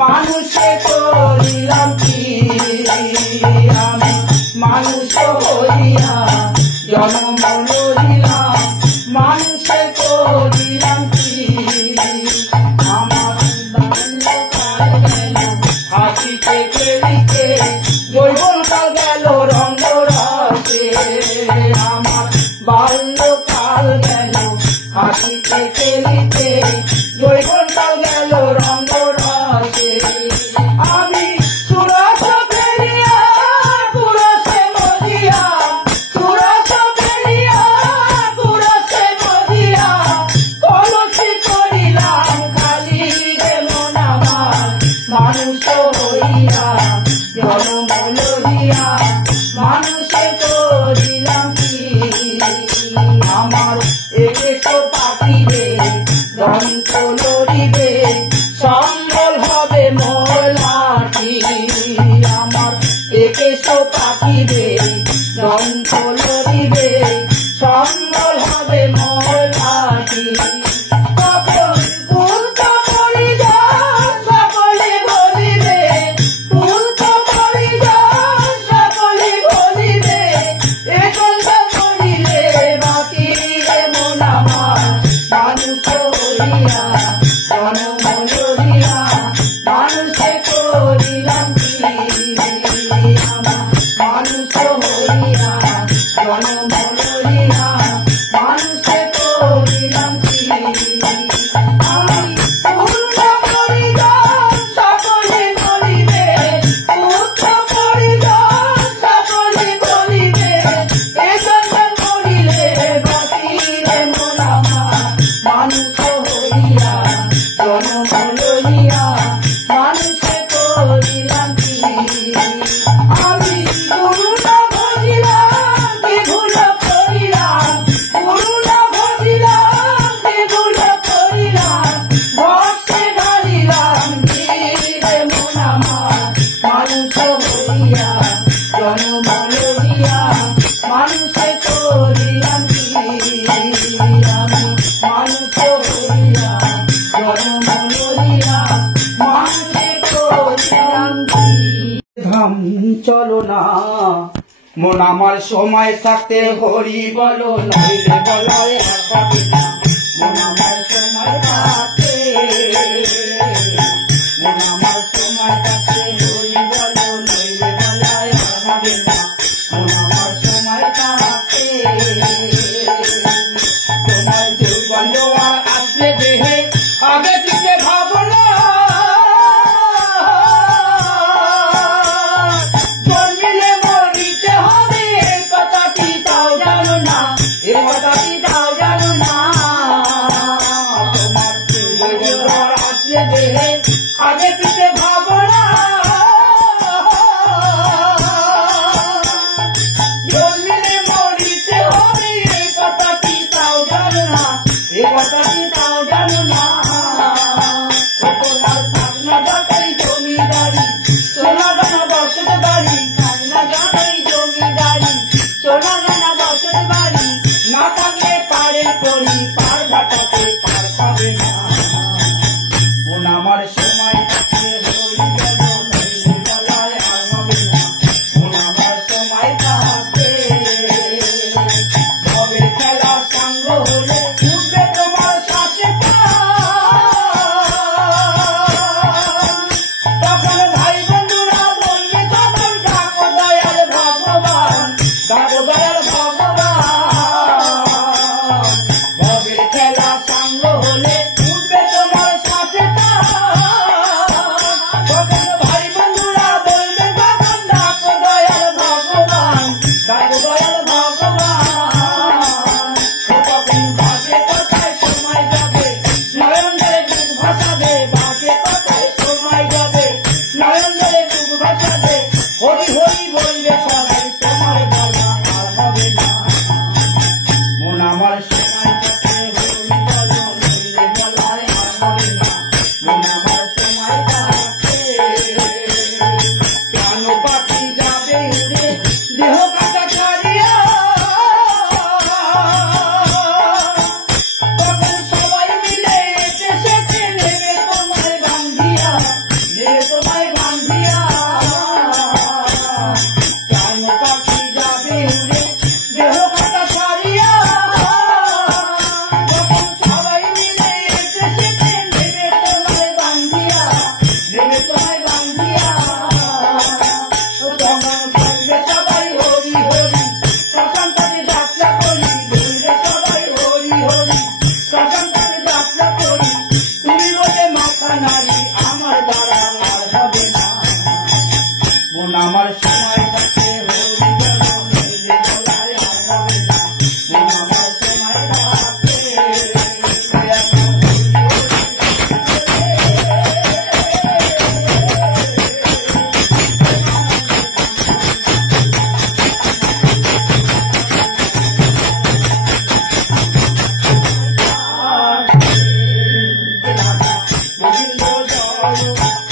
মানুষে করিলাম কি আমি মানুষ হইয়া জন্ম লইলাম মানুষে করিলাম কি আমার বাল্যকাল গেল হাসিতে খেলিতে যৌবনকাল গেল রঙ্গ রসে আমার বাল্যকাল গেল হাসিতে খেলিতে যৌবনকাল গেল রঙ্গ রসে আমি সুরস ফেলিয়া পুরসে মজিয়া সুরস ফেলিয়া পুরসে মজিয়া কলসি করিলাম খালি রে মন আমার মানুষ হইয়া জন্ম লইয়া মানুষে করিলাম কি আমার এসো পাখিরে দন্ত লড়িবে সম্বল হবে মোর লাঠি আমার এসো পাখিরে দন্ত লড়িবে সম্বল হবে মোর লাঠি কখন ভূত পরিজা সকলে বলিবে ভূত পরিজা সকলে বলিবে একন্ত করিলে বাকি রে মন আমার মানুষ হইয়া জন্ম লইয়া মানুষে করিলাম কি আমার মানুষ হইয়া জন্ম লইয়া মানুষে করিলাম কি আমি পূর্ণ পরিজন সকলে বলিবে পূর্ণ পরিজন সকলে বলিবে এজন্য করিলে বাকি রে মন আমার মানুষ হইয়া জন্ম লইয়া মানুষে করিলাম কি আমি করুণা ভজিলাম কি ভুল করিলাম করুণা ভজিলাম কি ভুল করিলাম ভক্তে ঢালিলাম কি রে মন আমার মানুষ হইয়া জন্ম লইয়া মানুষে করিলাম কি আমি মানুষ হইয়া জন্ম লইয়া মানুষে করিলাম কি ধাম চলো না মন আমার সময় থাকতে হরি বলো নইলে বলায় হবে না মন আমার সময় থাকতে মন আমার সময় থাকতে হরি বলো নইলে বলায় হবে না মন আমার সময় থাকতে তোমার যৌবন জোয়ার আসলে দেহে আগে থেকে ভাবনা জন্মিলে মরিতে হবে এ কথাটি তাও জানো না এ কথাটি তাও জানো না তোমার যৌবন জোয়ার আসলে দেহে আগে থেকে ভাবনা জন্মিলে মরিতে হবে এ কথাটি তাও জানো না এ কথাটি তাও জানো না তোমার থাকনা দরকারি জমিদারি সোনা গানা বসত বাড়ি থাকনা জানাই জমিদারি সোনা গানা বসত বাড়ি না থাকলে পারে করি পার ঘাটাতে পার পাবে না মন আমার সময় থাকতে হরি বলো নইলে বলায় আর হবে না মন আমার সময় থাকতে তবে খেলা সাঙ্গ হলে উঠবে তোমার সাথে তখন ভাই বন্ধুরা বলবে তখন ডাকো দয়াল ভগবান ডাকো দয়াল ভগবান ভবের খেলা সাঙ্গ হলে উঠবে তোমার সাথে তখন ভাই বন্ধুরা বলবে তখন ডাকো দয়াল ভগবান ডাকো দয়াল ভগবান তখন বাজে কথায় সময় যাবে নয়ন ধরে বুক ভাসাবে বাজে কথায় সময় যাবে নয়ন ধরে বুক ভাসাবে হরি হরি বলবে সবাই তোমার বলা আর হবে না মন আমার সময় থাকতে হরি বলো নইলে বলায় আর হবে না মন আমার সময় থাকতে প্রাণ পাখি যাবে উড়ে দেহ কাটা ছাড়িয়া তখন সবাই মিলে এসে সেতে নেবে গোবিন্দ জয়